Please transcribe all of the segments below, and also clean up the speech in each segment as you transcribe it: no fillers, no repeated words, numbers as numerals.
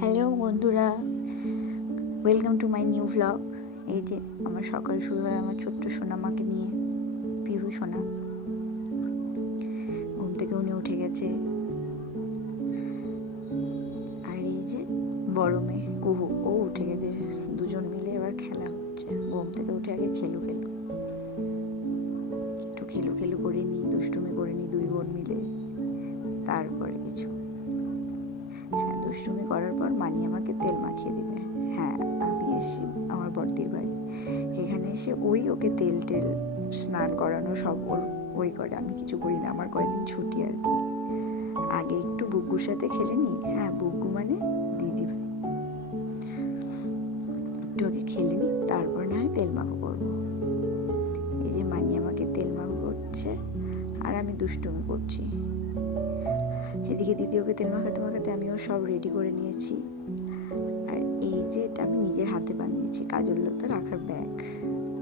Hello বন্ধুরা, welcome to my new vlog. এই যে আমার সকাল শুরু হয় আমার ছোট্ট সোনামাকে নিয়ে, পিহু সোনা। ঘুম থেকে উনি উঠে গেছে। আর এই যে বড় মেয়ে কুহু, ও উঠে গেছে। দুজন মিলে এবার খেলা হচ্ছে। ঘুম থেকে উঠে আগে একটু খেলু করে নিই, দুষ্টুমি করে নিই দুই বোন মিলে। তারপরে কিছু দুষ্টুমি করার পর মানি আমাকে তেল মাখিয়ে দিবে। হ্যাঁ, আমি এসে আমার বড়দির বাড়ি, এখানে এসে ওকে তেল স্নান করানো সব ওই করে, আমি কিছু করি না। আমার কয়েকদিন ছুটি আর কি। আগে একটু বুগ্গুর সাথে খেলে নি। হ্যাঁ, বুগ্গু মানে দিদি ভাই। একটু আগে খেলে নি, তারপর না হয় তেল মাখো করবো। এই যে মানি আমাকে তেল মাখো করছে আর আমি দুষ্টুমি করছি। এদিকে দিদি ওকে তেল মাখাতে আমিও সব রেডি করে নিয়েছি। আর এই যে এটা আমি নিজের হাতে বানিয়েছি কাজল লতা রাখার ব্যাগ।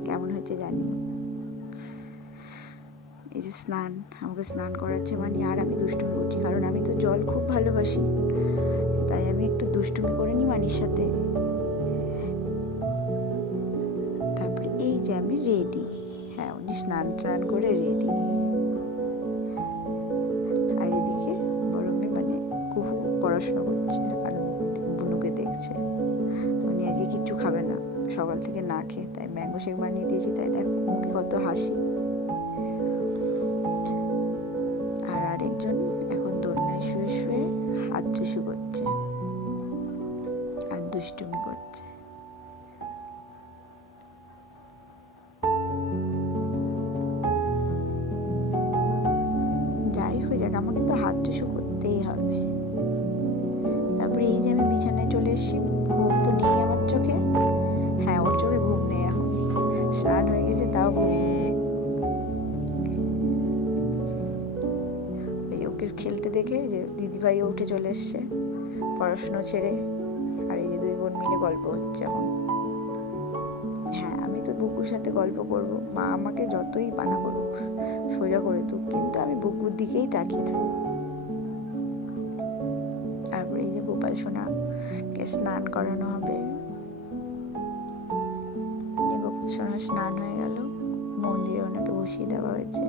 কেমন হয়েছে জানি। এই যে আমাকে স্নান করাচ্ছে মানে, আর আমি দুষ্টুমি করছি, কারণ আমি তো জল খুব ভালোবাসি, তাই আমি একটু দুষ্টুমি করে নিই মানির সাথে। তারপরে এই যে আমি রেডি। হ্যাঁ, উনি স্নান করে রেডি। আর এদিকে বড় মেয়ে মানে কুহু পড়াশোনা করছে আর বুনুকে দেখছে। উনি আজকে কিচ্ছু খাবে না, সকাল থেকে না খেয়ে, তাই ম্যাঙ্গো শেক বানিয়ে দিয়েছি। তাই দেখো মুখে কত হাসি। আর আরেকজন এখন দোলনায় শুয়ে হাত টুসু করছে আর দুষ্টুমি করছে। যাই হয়ে যাক, আমাকে তো হাত টুসু করতেই হবে। তারপরে এই যে আমি বিছানায় চলে এসেছি। ঘুম তো নেই আমার চোখে। হ্যাঁ, ওর চোখে ঘুম নেই এখন, স্নান হয়ে গেছে তাও ঘুম নেই। ওকে খেলতে দেখে যে দিদিভাইও উঠে চলে এসছে পড়াশুনো ছেড়ে। আর এই যে দুই বোন মিলে গল্প হচ্ছে এখন। হ্যাঁ, আমি তো বুকুর সাথে গল্প করব, মা আমাকে যতই বানা করুক, সোজা করে তুক, কিন্তু আমি বুকুর দিকেই তাকিয়ে থাকবো। তারপরে এই যে গোপাল সোনাকে স্নান করানো হবে। গোপাল সোনার স্নান হয়ে গেল, মন্দিরে ওনাকে বসিয়ে দেওয়া হয়েছে।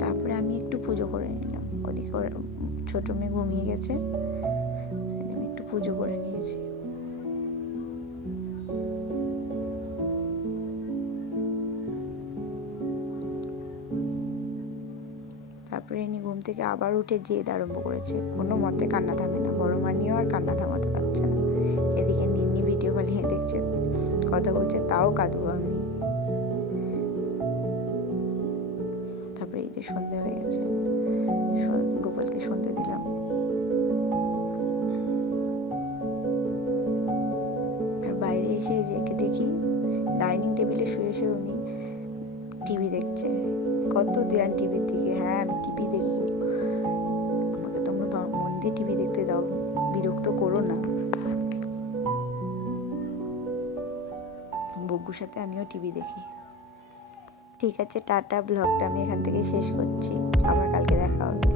তারপরে আমি একটু পুজো করে নিলাম। ওদিকে ছোট মেয়ে ঘুমিয়ে গেছে, আমি একটু পুজো করে নিয়েছি। তারপরে ইনি ঘুম থেকে আবার উঠে জেদ আরম্ভ করেছে। কোনো মতে কান্না থামে না, বড় মানিও আর কান্না থামাতে পারছে না। এদিকে নিন্নি ভিডিও কলিংয়ে দেখছে, কথা বলছে, তাও কাঁদবো আমি। তারপরে এই যে সন্ধে হয়ে গেছে, গোপালকে সন্ধে দিলাম। আর বাইরে এসে যে দেখি ডাইনিং টেবিলে শুয়ে উনি টিভি দেখছে। কত ধ্যান টিভির দিকে। হ্যাঁ, আমি টিভি দেখবো, আমাকে তোমরা মন দিয়ে টিভি দেখতে দাও, বিরক্ত করো না। বগুর সাথে আমিও টিভি দেখি। ঠিক আছে, টাটা। ব্লগটা আমি এখান থেকে শেষ করছি, আবার কালকে দেখা হবে।